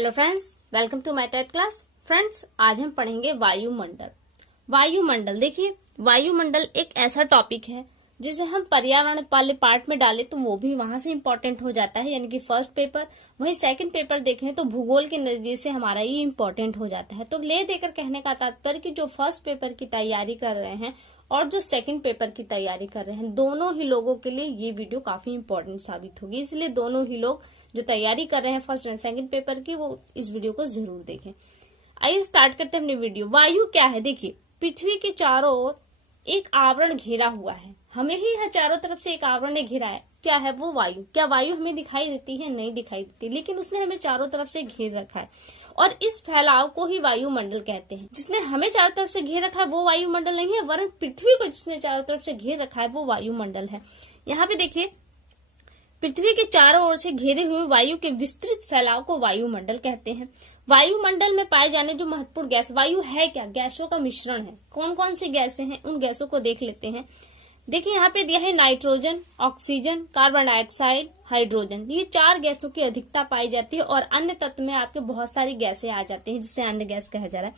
Hello friends, welcome to my TET class. Friends, आज हम पढ़ेंगे वायुमंडल। वायुमंडल देखिए, वायुमंडल एक ऐसा टॉपिक है जिसे हम पर्यावरण वाले पार्ट में डालें तो वो भी वहां से इम्पोर्टेंट हो जाता है, यानी कि फर्स्ट पेपर। वहीं सेकंड पेपर देखें तो भूगोल के नजरिए से हमारा ये इम्पोर्टेंट हो जाता है। तो ले देकर कहने का तात्पर्य कि जो फर्स्ट पेपर की तैयारी कर रहे हैं और जो सेकंड पेपर की तैयारी कर रहे हैं, दोनों ही लोगों के लिए ये वीडियो काफी इम्पोर्टेंट साबित होगी। इसलिए दोनों ही लोग जो तैयारी कर रहे हैं फर्स्ट एंड सेकंड पेपर की, वो इस वीडियो को जरूर देखें। आइए स्टार्ट करते हैं अपनी वीडियो। वायु क्या है? देखिए, पृथ्वी के चारों ओर एक आवरण घेरा हुआ है। हमें ही चारों तरफ से एक आवरण ने घेरा है। क्या है वो? वायु। क्या वायु हमें दिखाई देती है? नहीं दिखाई देती, लेकिन उसने हमें चारों तरफ से घेर रखा है और इस फैलाव को ही वायुमंडल कहते हैं। जिसने हमें चारों तरफ से घेर रखा है वो वायुमंडल नहीं है, वरन पृथ्वी को जिसने चारों तरफ से घेर रखा है वो वायुमंडल है। यहाँ पे देखिए, पृथ्वी के चारों ओर से घेरे हुए वायु के विस्तृत फैलाव को वायुमंडल कहते हैं। वायुमंडल में पाए जाने जो महत्वपूर्ण गैस, वायु है क्या? गैसों का मिश्रण है। कौन कौन सी गैसें हैं, उन गैसों को देख लेते हैं। देखिए, यहाँ पे दिया है nitrogen, oxygen, carbon dioxide, hydrogen. ये चार गैसों की अधिकता पाई जाती है और अन्य तत्व में आपके बहुत सारी गैसें आ जाती हैं, जिसे अन्य गैस कहा जा रहा है।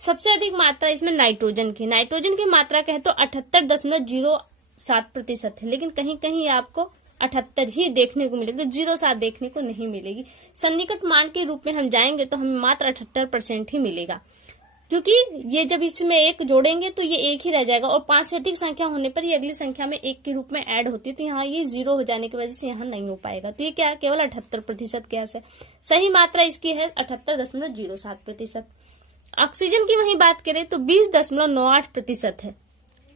सबसे अधिक मात्रा इसमें नाइट्रोजन की। नाइट्रोजन की मात्रा कहे तो 78.07% है, लेकिन कहीं कहीं आपको 78 ही देखने को मिलेगी, 07 देखने को नहीं मिलेगी। सन्निकट मान के रूप में हम जाएंगे तो हमें मात्र 78% ही मिलेगा, क्योंकि ये जब इसमें एक जोड़ेंगे तो ये एक ही रह जाएगा और 5 से अधिक संख्या होने पर ये अगली संख्या में एक के रूप में ऐड होती है। तो यहाँ ये 0 हो जाने की वजह से यहाँ नहीं हो पाएगा। तो ये क्या है? केवल 78% गैस है। सही मात्रा इसकी है 78.07%। ऑक्सीजन की वही बात करें तो 20.98% है,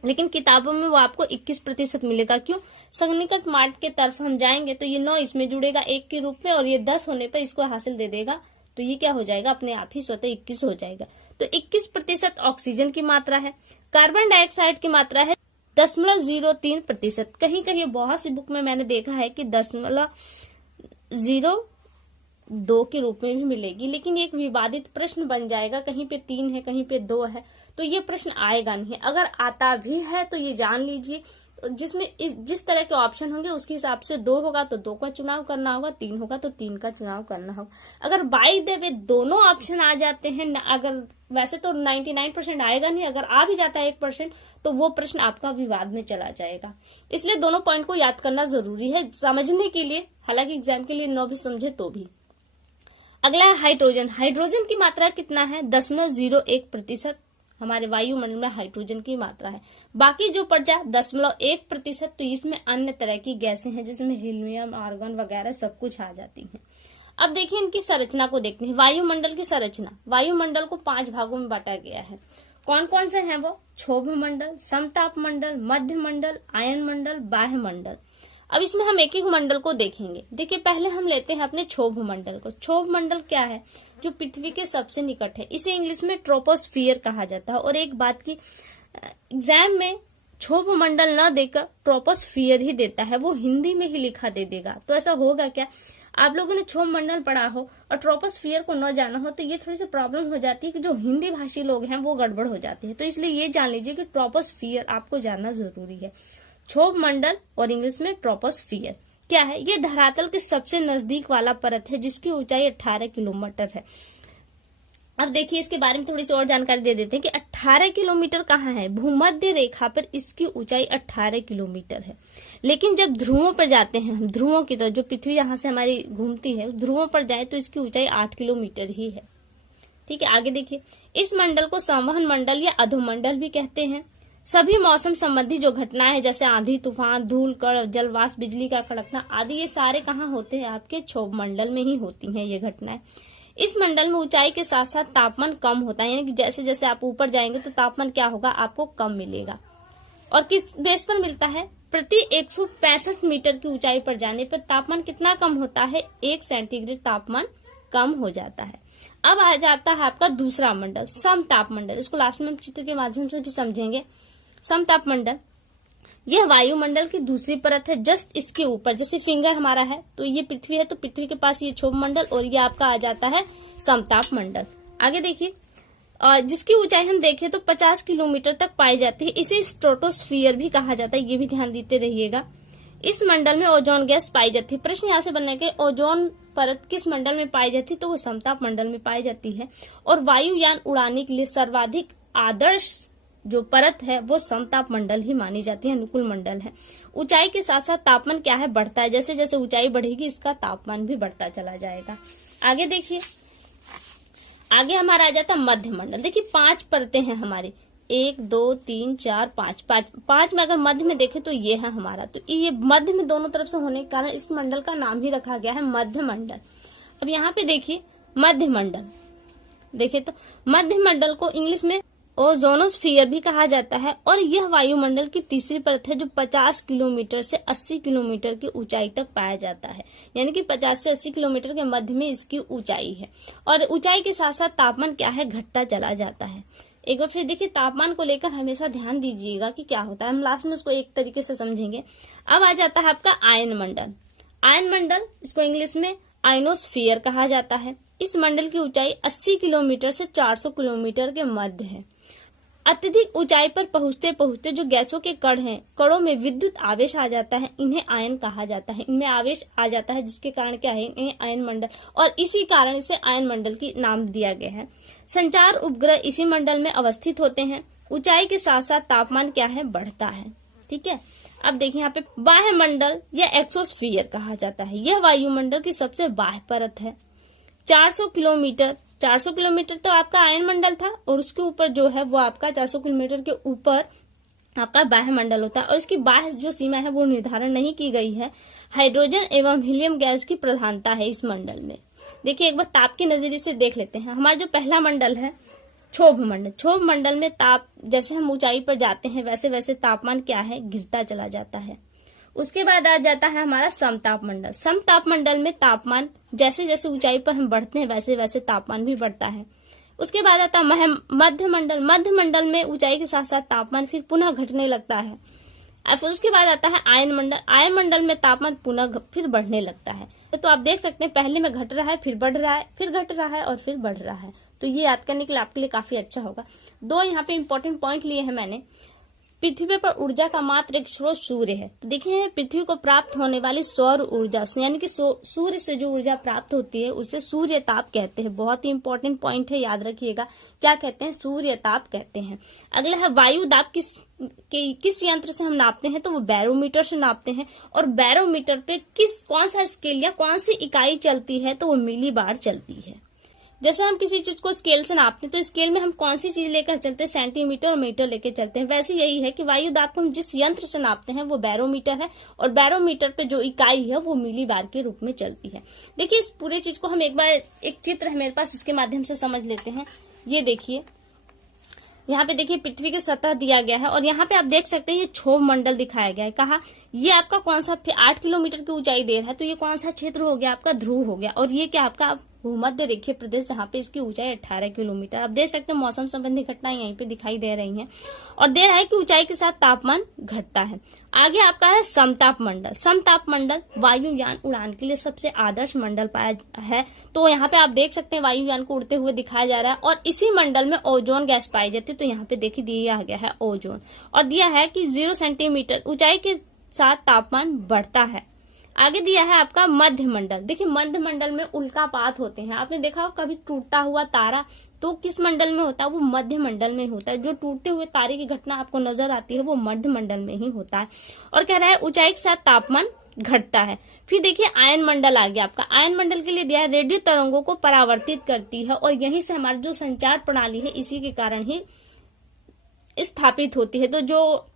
लेकिन किताबों में वो आपको 21% मिलेगा। क्यों? सन्निकट मान के तरफ हम जाएंगे तो ये 9 इसमें जुड़ेगा एक के रूप में और ये 10 होने पर इसको हासिल दे देगा, तो ये क्या हो जाएगा? अपने आप ही स्वतः 21 हो जाएगा। तो 21% ऑक्सीजन की मात्रा है। कार्बन डाइऑक्साइड की मात्रा है 0.03%। कहीं कहीं बहुत सी बुक में मैंने देखा है कि 0.02 के रूप में भी मिलेगी, लेकिन एक विवादित प्रश्न बन जाएगा। कहीं पे 3 है, कहीं पे 2 है, तो ये प्रश्न आएगा नहीं। अगर आता भी है तो ये जान लीजिए, जिसमें जिस तरह के ऑप्शन होंगे उसके हिसाब से 2 होगा तो 2 का चुनाव करना होगा, 3 होगा तो 3 का चुनाव करना होगा। अगर बाय द वे दोनों ऑप्शन आ जाते हैं, अगर वैसे तो 99% आएगा नहीं, अगर आ भी जाता है 1%, तो वो प्रश्न आपका विवाद में चला जाएगा। इसलिए दोनों पॉइंट को याद करना जरूरी है समझने के लिए, हालांकि एग्जाम के लिए न भी समझे तो भी। अगला है हाइड्रोजन। हाइड्रोजन की मात्रा कितना है? 10.01% हमारे वायुमंडल में हाइड्रोजन की मात्रा है। बाकी जो पड़ जाए 0.1%, तो इसमें अन्य तरह की गैसें हैं, जिसमें हीलियम, आर्गन वगैरह सब कुछ आ जाती हैं। अब देखिए इनकी संरचना को देखते हैं। वायुमंडल की संरचना, वायुमंडल को 5 भागों में बांटा गया है। कौन कौन से हैं वो? क्षोभ मंडल, समताप मंडल, मध्य मंडल, आयन मंडल, बाह्य मंडल। अब इसमें हम एक एक मंडल को देखेंगे। देखिए, पहले हम लेते हैं अपने क्षोभ मंडल को। क्षोभ मंडल क्या है? जो पृथ्वी के सबसे निकट है। इसे इंग्लिश में ट्रोपोस्फियर कहा जाता है। और एक बात की, एग्जाम में क्षोभ मंडल न देकर ट्रोपोस्फियर ही देता है, वो हिंदी में ही लिखा दे देगा। तो ऐसा होगा क्या? आप लोगों ने क्षोभ मंडल पढ़ा हो और ट्रोपोस्फियर को न जाना हो तो ये थोड़ी सी प्रॉब्लम हो जाती है कि जो हिंदी भाषी लोग हैं वो गड़बड़ हो जाती है। तो इसलिए ये जान लीजिए कि ट्रोपोस्फियर आपको जानना जरूरी है। क्षोभ मंडल और इंग्लिश में ट्रोपोस्फियर क्या है? ये धरातल के सबसे नजदीक वाला परत है, जिसकी ऊंचाई 18 किलोमीटर है। अब देखिए, इसके बारे में थोड़ी सी और जानकारी दे देते हैं कि 18 किलोमीटर कहाँ है? भूमध्य रेखा पर इसकी ऊंचाई 18 किलोमीटर है। लेकिन जब ध्रुवों पर जाते हैं हम, ध्रुवों की तरफ, जो पृथ्वी यहाँ से हमारी घूमती है, ध्रुवों पर जाए तो इसकी ऊंचाई 8 किलोमीटर ही है। ठीक है, आगे देखिए, इस मंडल को संवहन मंडल या अधोमंडल भी कहते हैं। सभी मौसम संबंधी जो घटनाएं हैं, जैसे आंधी, तूफान, धूल कण, जलवाष्प, बिजली का कड़कना आदि, ये सारे कहाँ होते हैं? आपके क्षोभ मंडल में ही होती हैं ये घटनाएं। इस मंडल में ऊंचाई के साथ साथ तापमान कम होता है, यानी कि जैसे जैसे आप ऊपर जाएंगे तो तापमान क्या होगा? आपको कम मिलेगा। और किस बेस पर मिलता है? प्रति 165 मीटर की ऊंचाई पर जाने पर तापमान कितना कम होता है? 1 सेंटीग्रेड तापमान कम हो जाता है। अब आ जाता है आपका दूसरा मंडल, समताप मंडल। इसको लास्ट में हम चित्र के माध्यम से भी समझेंगे। समताप मंडल यह वायुमंडल की दूसरी परत है, जस्ट इसके ऊपर। जैसे फिंगर हमारा है तो ये पृथ्वी है, तो पृथ्वी के पास ये क्षोभ मंडल और ये आपका आ जाता है समताप मंडल। आगे देखिए, जिसकी ऊंचाई हम देखें तो 50 किलोमीटर तक पाई जाती है। इसे स्ट्रेटोस्फियर भी कहा जाता है, ये भी ध्यान देते रहिएगा। इस मंडल में ओजोन गैस पाई जाती है। प्रश्न यहाँ से बनने के, ओजोन परत किस मंडल में पाई जाती है, तो वो समताप मंडल में पाई जाती है। और वायुयान उड़ाने के लिए सर्वाधिक आदर्श जो परत है वो समताप मंडल ही मानी जाती है, अनुकूल मंडल है। ऊंचाई के साथ साथ तापमान क्या है, बढ़ता है। जैसे जैसे ऊंचाई बढ़ेगी इसका तापमान भी बढ़ता चला जाएगा। आगे देखिए, आगे हमारा आ जाता है मध्य मंडल। देखिए 5 परतें हैं हमारी, 1 2 3 4 5, 5 में अगर मध्य में देखें तो ये है हमारा। तो ये मध्य में दोनों तरफ से होने के कारण इस मंडल का नाम ही रखा गया है मध्य मंडल। अब यहाँ पे देखिए मध्य मंडल, देखिए तो मध्य मंडल को इंग्लिश में ओजोनोस्फीयर भी कहा जाता है। और यह वायुमंडल की तीसरी परत है जो 50 किलोमीटर से 80 किलोमीटर की ऊंचाई तक पाया जाता है। यानी कि 50 से 80 किलोमीटर के मध्य में इसकी ऊंचाई है। और ऊंचाई के साथ साथ तापमान क्या है, घटता चला जाता है। एक बार फिर देखिए, तापमान को लेकर हमेशा ध्यान दीजिएगा कि क्या होता है। हम लास्ट में उसको एक तरीके से समझेंगे। अब आ जाता है आपका आयन मंडल। आयन मंडल, इसको इंग्लिश में आयनोस्फीयर कहा जाता है। इस मंडल की ऊंचाई 80 किलोमीटर से 400 किलोमीटर के मध्य है। अत्यधिक ऊंचाई पर पहुंचते पहुंचते जो गैसों के कण हैं, कणों में विद्युत आवेश आ जाता है, इन्हें आयन कहा जाता है। इनमें आवेश आ जाता है जिसके कारण क्या है, इन्हें आयन मंडल, और इसी कारण इसे आयन मंडल की नाम दिया गया है। संचार उपग्रह इसी मंडल में अवस्थित होते हैं। ऊंचाई के साथ साथ तापमान क्या है, बढ़ता है। ठीक है। अब देखिए यहाँ पे बाह्य मंडल या एक्सोस्फीयर कहा जाता है। यह वायुमंडल की सबसे बाह्य परत है। 400 किलोमीटर तो आपका आयन मंडल था, और उसके ऊपर जो है वो आपका 400 किलोमीटर के ऊपर आपका बाह्य मंडल होता है। और इसकी बाह्य जो सीमा है वो निर्धारण नहीं की गई है। हाइड्रोजन एवं हीलियम गैस की प्रधानता है इस मंडल में। देखिए एक बार ताप के नजरिए से देख लेते हैं। हमारा जो पहला मंडल है क्षोभ मंडल। क्षोभ मंडल में ताप, जैसे हम ऊंचाई पर जाते हैं वैसे वैसे तापमान क्या है, गिरता चला जाता है। उसके बाद आ जाता है हमारा समताप मंडल। समताप मंडल में तापमान जैसे जैसे ऊंचाई पर हम बढ़ते हैं वैसे वैसे तापमान भी बढ़ता है। उसके बाद आता है मध्य मंडल। मध्य मंडल में ऊंचाई के साथ साथ तापमान फिर पुनः घटने लगता है। फिर उसके बाद आता है आयन मंडल। आयन मंडल में तापमान पुनः फिर बढ़ने लगता है। तो आप देख सकते हैं पहले में घट रहा है, फिर बढ़ रहा है, फिर घट रहा है और फिर बढ़ रहा है। तो ये याद करने के लिए आपके लिए काफी अच्छा होगा। 2 यहाँ पे इंपॉर्टेंट पॉइंट लिए हैं मैंने। पृथ्वी पर ऊर्जा का मात्र एक स्रोत सूर्य है। तो देखिए पृथ्वी को प्राप्त होने वाली सौर ऊर्जा, यानी कि सूर्य से जो ऊर्जा प्राप्त होती है उसे सूर्य ताप कहते हैं। बहुत ही इंपॉर्टेंट पॉइंट है, याद रखिएगा। क्या कहते हैं, सूर्य ताप कहते हैं। अगला है वायु दाब। किस यंत्र से हम नापते हैं, तो वो बैरोमीटर से नापते हैं। और बैरोमीटर पे कौन सा स्केल या कौन सी इकाई चलती है, तो वो मिली बार चलती है। जैसे हम किसी चीज को स्केल से नापते हैं तो स्केल में हम कौन सी चीज लेकर चलते हैं, सेंटीमीटर और मीटर लेकर चलते हैं। वैसे यही है कि वायु दाब को हम जिस यंत्र से नापते हैं वो बैरोमीटर है, और बैरोमीटर पे जो इकाई है वो मिली बार के रूप में चलती है। देखिए इस पूरे चीज को हम एक बार, एक चित्र है मेरे पास, उसके माध्यम से समझ लेते हैं। ये देखिए यहाँ पे देखिए पृथ्वी की सतह दिया गया है, और यहाँ पे आप देख सकते हैं ये क्षोभ मंडल दिखाया गया है। कहा ये आपका कौन सा 8 किलोमीटर की ऊंचाई दे रहा है, तो ये कौन सा क्षेत्र हो गया, आपका ध्रुव हो गया। और ये क्या आपका भूमध्य रेखीय प्रदेश, जहाँ पे इसकी ऊंचाई 18 किलोमीटर। आप देख सकते हैं मौसम संबंधी घटनाएं यहीं पे दिखाई दे रही हैं। और दे रहा है कि ऊंचाई के साथ तापमान घटता है। आगे आपका है समताप मंडल। समताप मंडल वायुयान उड़ान के लिए सबसे आदर्श मंडल पाया है। तो यहाँ पे आप देख सकते हैं वायुयान को उड़ते हुए दिखाया जा रहा है, और इसी मंडल में ओजोन गैस पाई जाती है। तो यहाँ पे देखिए दिया गया है ओजोन, और दिया है कि 0 सेंटीमीटर ऊंचाई के साथ तापमान बढ़ता है। आगे दिया है आपका मध्य मंडल। देखिए मध्य मंडल में उल्कापात होते हैं। आपने देखा हो कभी टूटता हुआ तारा, तो किस मंडल में होता है, वो मध्य मंडल में होता है। जो टूटते हुए तारे की घटना आपको नजर आती है वो मध्य मंडल में ही होता है। और कह रहा है ऊंचाई के साथ तापमान घटता है। फिर देखिए आयन मंडल आ गया आपका। आयन मंडल के लिए दिया है रेडियो तरंगों को परावर्तित करती है, और यहीं से हमारी जो संचार प्रणाली है इसी के कारण ही स्थापित होती है। तो जो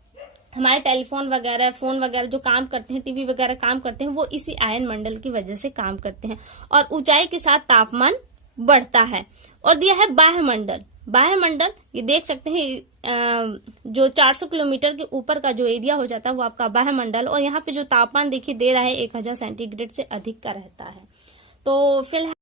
हमारे टेलीफोन वगैरह, फोन वगैरह जो काम करते हैं, टीवी वगैरह काम करते हैं, वो इसी आयन मंडल की वजह से काम करते हैं। और ऊंचाई के साथ तापमान बढ़ता है। और दिया है बाह्य मंडल। बाह्य मंडल ये देख सकते हैं जो 400 किलोमीटर के ऊपर का जो एरिया हो जाता है वो आपका बाह्य मंडल। और यहाँ पे जो तापमान देखिए दे रहा है 1000 सेंटीग्रेड से अधिक का रहता है। तो फिलहाल